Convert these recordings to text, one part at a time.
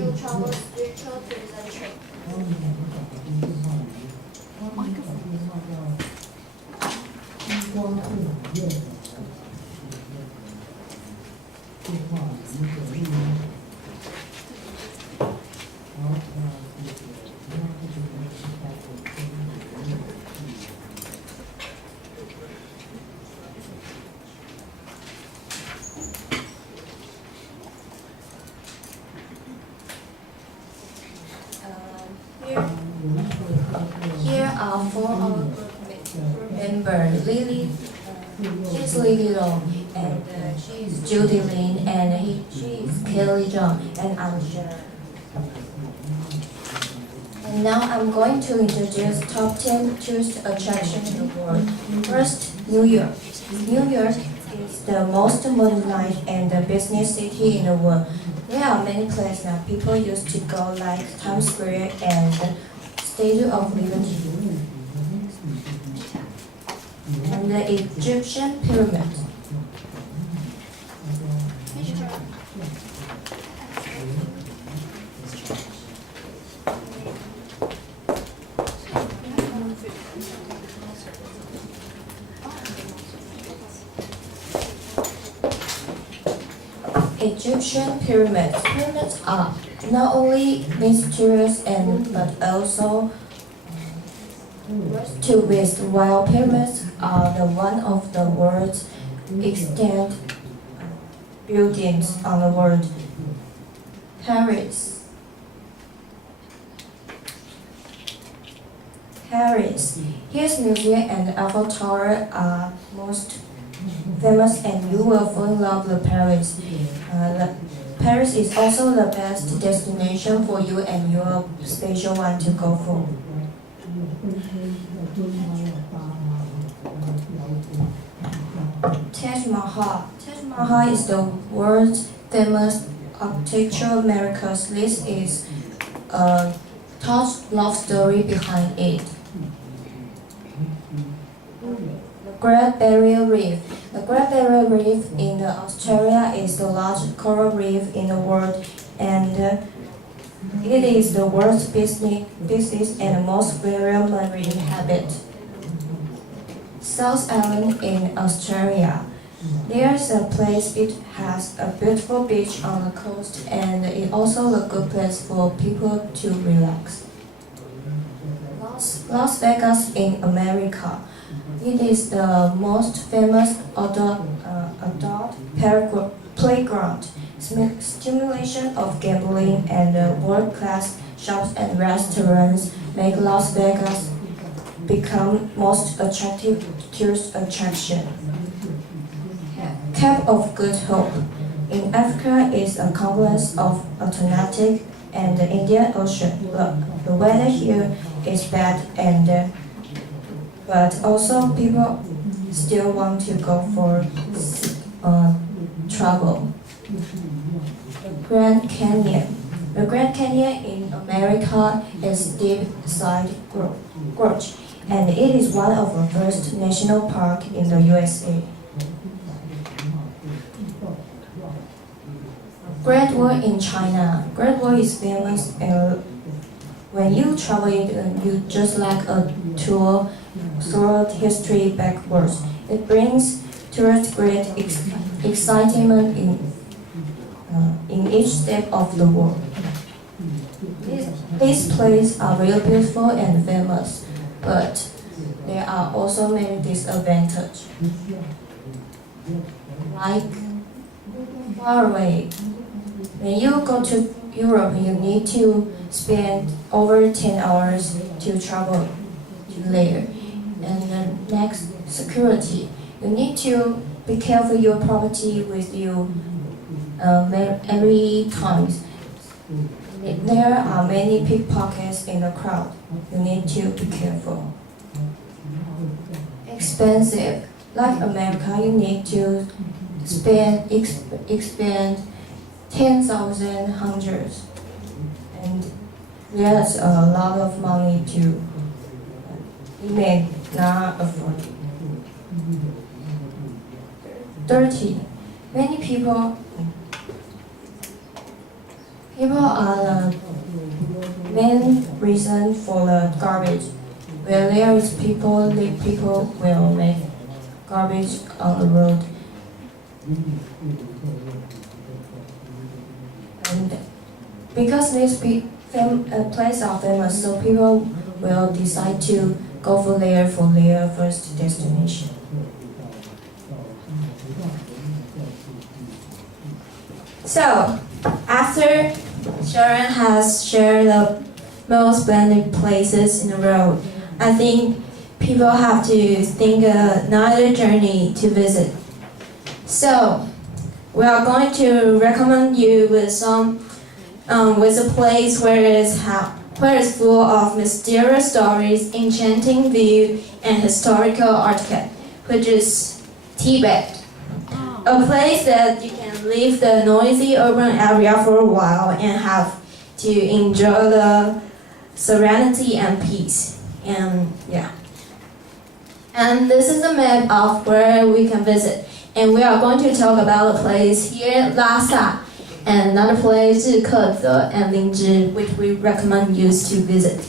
to travel spiritual tourism trip. Here, here are four of our group members. Lily, she's Lily Long, and she is Judy Lin, and she is Kelly John, and I'm Sharon. And now I'm going to introduce top 10 tourist attractions in the world. First, New York. New York is the most modernized and the business city in the world. There are many places now people used to go like Times Square and the Statue of Liberty and the Egyptian pyramid. Egyptian pyramids. Pyramids are not only mysterious but also to visit, while pyramids are one of the world's extant buildings on the world. Paris. Paris. Here's museum and the Eiffel Tower are most famous, and you will fall in love with Paris. Paris is also the best destination for you and your special one to go for. Taj Mahal. Taj Mahal is the world's famous architectural miracle. This is a touch love story behind it. Great Barrier Reef. The Great Barrier Reef in Australia is the largest coral reef in the world, and it is the world's busiest and most varied marine habitat. South Island in Australia. There's a place it has a beautiful beach on the coast, and it's also a good place for people to relax. Las Vegas in America. It is the most famous adult playground. Stimulation of gambling and world-class shops and restaurants make Las Vegas become most attractive tourist attraction. Cape of Good Hope in Africa is a confluence of Atlantic and the Indian Ocean. The weather here is bad but also people still want to go for travel. Grand Canyon. The Grand Canyon in America is deep side gorge, and it is one of the first national park in the USA. Great Wall in China. Great Wall is famous, and when you travel it, you just like a tour through history backwards. It brings tourists great excitement in each step of the world. These places are really beautiful and famous, but there are also many disadvantages. Like far away. When you go to Europe, you need to spend over 10 hours to travel to there. And then next, security. You need to be careful your property with you every time. There are many pickpockets in the crowd. You need to be careful. Expensive. Like America, you need to expend 10,000 hundreds, and there's a lot of money to you may not afford it. Dirty. Many people People are the main reason for the garbage. Where there is people will make garbage on the road. And because this place are famous, so people will decide to go for their first destination. So, after Sharon has shared the most splendid places in the world, I think people have to think another journey to visit. So, we are going to recommend you with a place where it's full of mysterious stories, enchanting view, and historical artifact, which is Tibet. A place that you can leave the noisy urban area for a while and have to enjoy the serenity and peace. And this is a map of where we can visit. And we are going to talk about a place here, Lhasa, and another place, Zhikeze and Linzhi, which we recommend you to visit.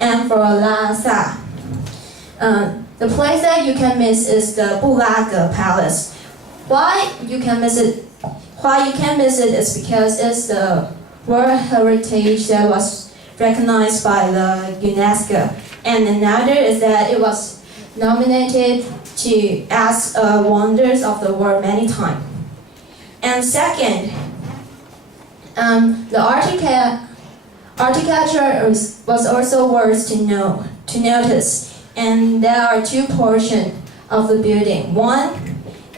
And for Lhasa, the place that you can miss is the Bulage Palace. Why you can miss it is because it's the World Heritage that was recognized by the UNESCO. And another is that it was nominated as Wonders of the World many times. And second, the architecture was also worth to notice. And there are two portions of the building. One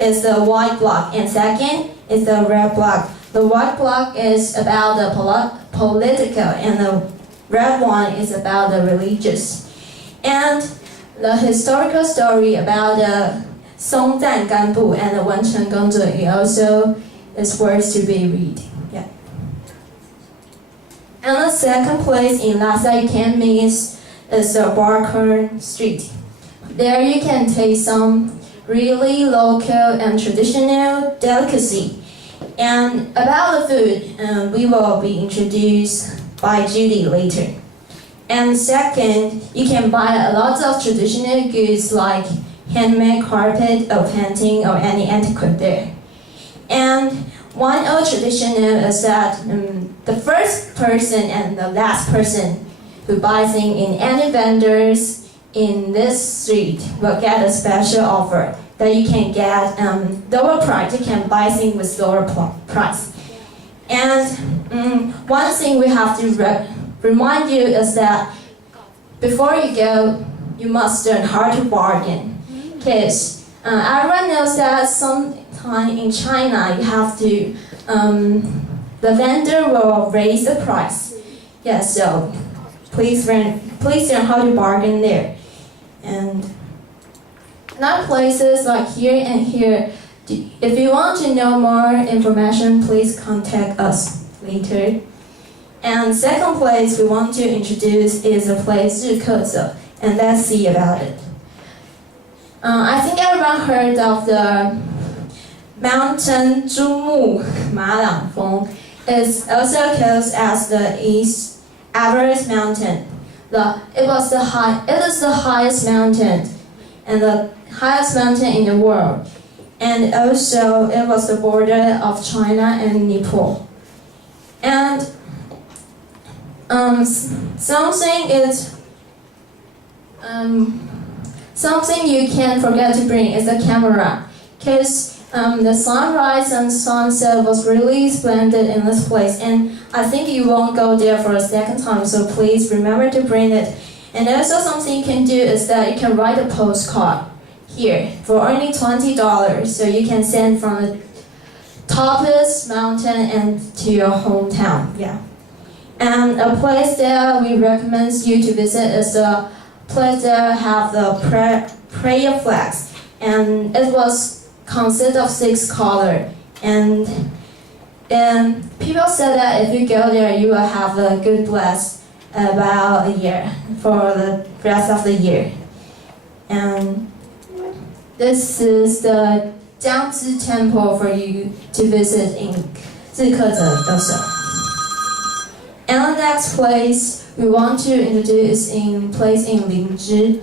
is the white block, and second is the red block. The white block is about the political, and the red one is about the religious. And the historical story about the Songzan Ganbu and the Wencheng Gengzhe also is worth to be read. Yeah. And the second place in Lhasa you can miss is the Barkhorn Street. There you can taste some really local and traditional delicacy. And about the food, we will be introduced by Judy later. And second, you can buy a lot of traditional goods like handmade carpet or painting or any antiquity there. And one old tradition is that the first person and the last person who buys things in any vendors in this street will get a special offer that you can get lower price. You can buy things with lower price. And one thing we have to remind you is that before you go, you must learn how to bargain. Because everyone knows that sometime in China you have to, the vendor will raise the price. Yeah, so please learn how to bargain there. And other places like here and here, if you want to know more information, please contact us later. And second place we want to introduce is the place Zhikeze, and let's see about it. I think everyone heard of the mountain Zhumu Malangfeng. It's also called as the East Everest Mountain. It is the highest mountain, and the highest mountain in the world. And also it was the border of China and Nepal. And something you can't forget to bring is a camera, because the sunrise and sunset was really splendid in this place, and I think you won't go there for a second time, so please remember to bring it. And also something you can do is that you can write a postcard here for only $20, so you can send from the topest mountain and to your hometown. Yeah. And a place that we recommend you to visit is the place that have the prayer flags, and it was consist of 6 colors. And people said that if you go there, you will have a good bless about a year for the rest of the year. And this is the Jiangzi Temple for you to visit in 日课者右手。And the next place we want to introduce in place in Lingzhi,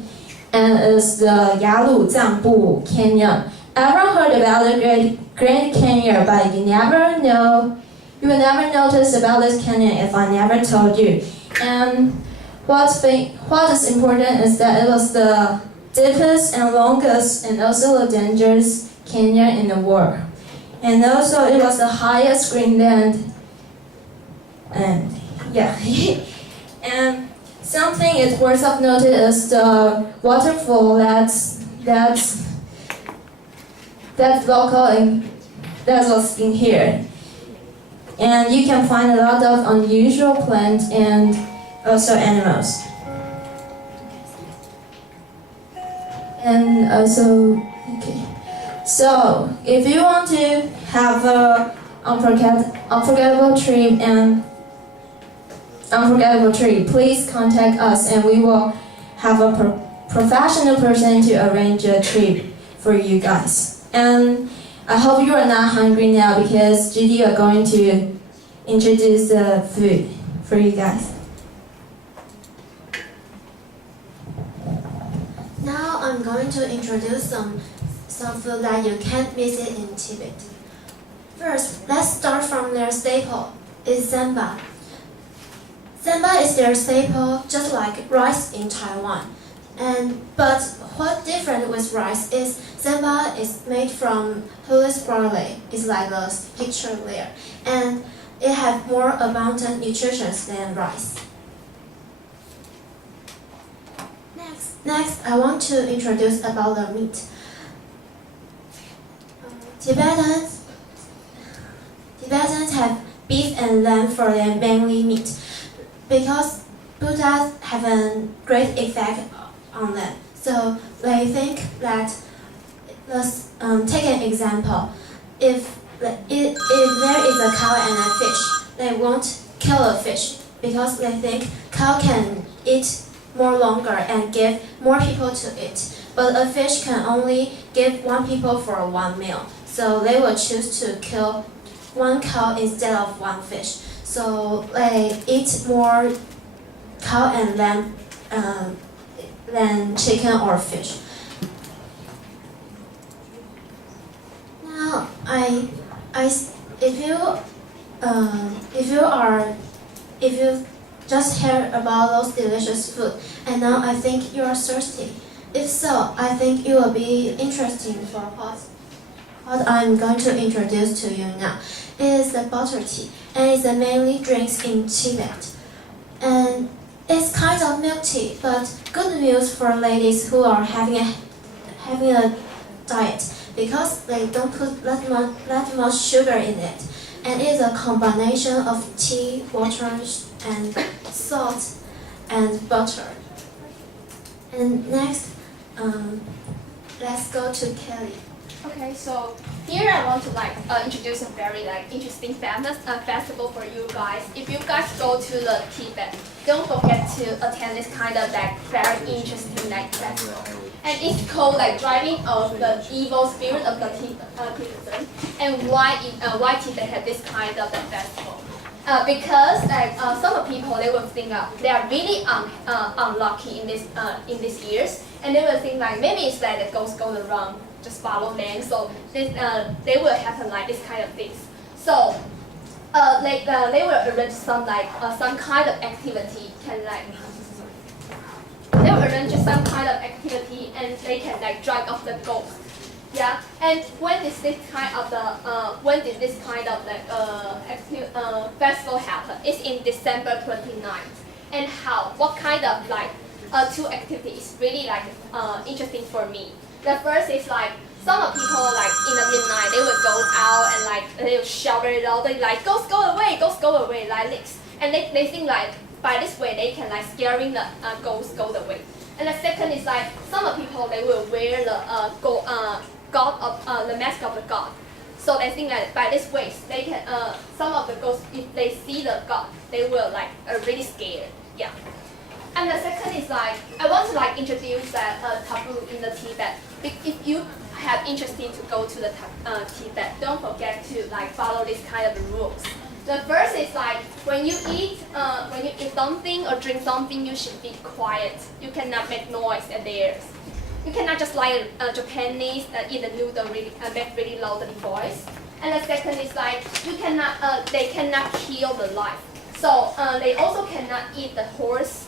and is the Yalu Zangbu Canyon. Everyone heard about the Grand Canyon, but you will never notice about this canyon if I never told you. And what is important is that it was the deepest and longest and also the dangerous canyon in the world. And also it was the highest Greenland. And yeah. And something is worth of note is the waterfall that's local and that was in here. And you can find a lot of unusual plants and also animals. And also, okay. So, if you want to have a unforgettable trip, please contact us and we will have a professional person to arrange a trip for you guys. And I hope you are not hungry now because GD are going to introduce the food for you guys. Now I'm going to introduce some food that you can't miss it in Tibet. First, let's start from their staple. It's samba. Samba is their staple, just like rice in Taiwan. But what's different with rice is samba is made from hulless barley. It's like the picture there, and it has more abundant nutrition than rice. Next, I want to introduce about the meat. Tibetans have beef and lamb for their mainly meat because Buddhas have a great effect on them. So they think that, let's take an example. If there is a cow and a fish, they won't kill a fish because they think cow can eat more longer and give more people to eat. But a fish can only give one people for one meal. So they will choose to kill one cow instead of one fish. So they eat more cow and lamb than chicken or fish. Now, if you just heard about those delicious food, and now I think you are thirsty. If so, I think it will be interesting for what I'm going to introduce to you now. It is the butter tea, and it's mainly drinks in Tibet. And it's kind of milk tea, but good news for ladies who are having a diet because they don't put that much sugar in it. And it's a combination of tea, water, and salt and butter. And next, let's go to Kelly. Okay, so here I want to introduce a very interesting festival for you guys. If you guys go to the Tibet, don't forget to attend this kind of very interesting festival. And it's called driving of the evil spirit of the Tibetan. And why Tibet have this kind of festival? Because some people they will think they are really unlucky in these years, and they will think maybe it's the ghost goes around, just follow them. So they will happen this kind of things. So they will arrange some kind of activity they will arrange some kind of activity and they can drive off the ghost. Yeah, and when did this kind of festival happen? It's in December 29th. And what kind of two activities really interesting for me. The first is some people in the midnight they will go out and they will shout it out. They ghosts go away like this. And they think by this way they can scaring the ghosts go away. And the second is some people they will wear the God of the mask of the god. So they think that by this way they can some of the ghosts if they see the god they will are really scared. Yeah. And the second is I want to introduce that taboo in the Tibet. If you have interesting to go to the Tibet, don't forget to like follow this kind of rules. The first is like when you eat something or drink something, you should be quiet. You cannot make noise at theirs. You cannot just like Japanese eat the noodle really make really loud voice. And the second is like they cannot kill the life. So they also cannot eat the horse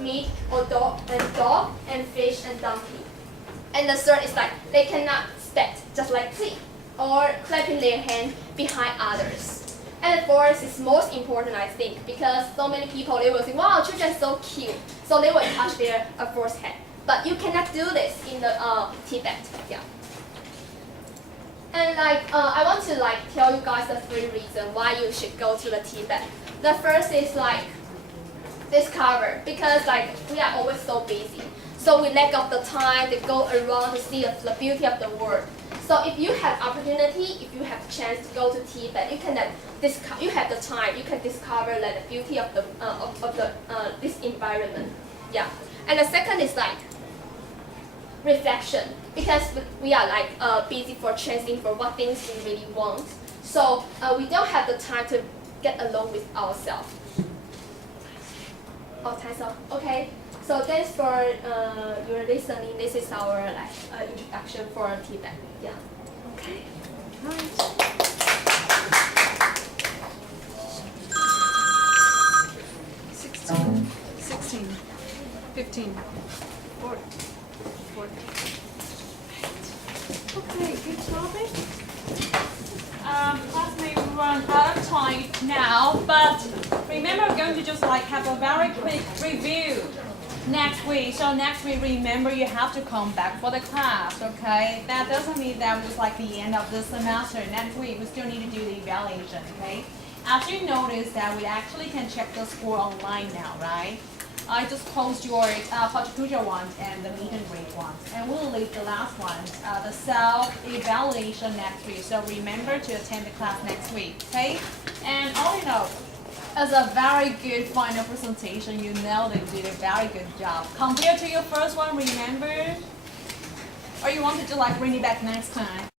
meat or dog and fish and donkey. And the third is like they cannot spit just like pig or clapping their hand behind others. And the fourth is most important, I think, because so many people they will say, wow, children are so cute. So they will touch their forehead. But you cannot do this in the Tibet. Yeah. And like I want to like tell you guys the 3 reasons why you should go to the Tibet. The first is like discover, because like we are always so busy. So we lack of the time to go around to see the beauty of the world. So if you have opportunity, if you have chance to go to Tibet, you can you have the time, you can discover like the beauty of the this environment. Yeah. And the second is like reflection, because we are like busy for chasing for what things we really want. So we don't have the time to get along with ourselves. Oh, time off. Okay. So thanks for your listening. This is our like introduction for Tibet. Yeah. Okay. Right. 16, 15, 4. Okay, good topic. Class may run out of time now, but remember we're going to just like have a very quick review next week. So next week, remember you have to come back for the class, okay? That doesn't mean that was like the end of the semester. Next week, we still need to do the evaluation, okay? As you notice that we actually can check the score online now, right? I just closed your particular one and the meet and greet one. And we'll leave the last one, the self-evaluation next week. So remember to attend the class next week, okay? And all in all, as a very good final presentation, you nailed it, did a very good job. Compared to your first one, remember? Or you want to just like bring it back next time?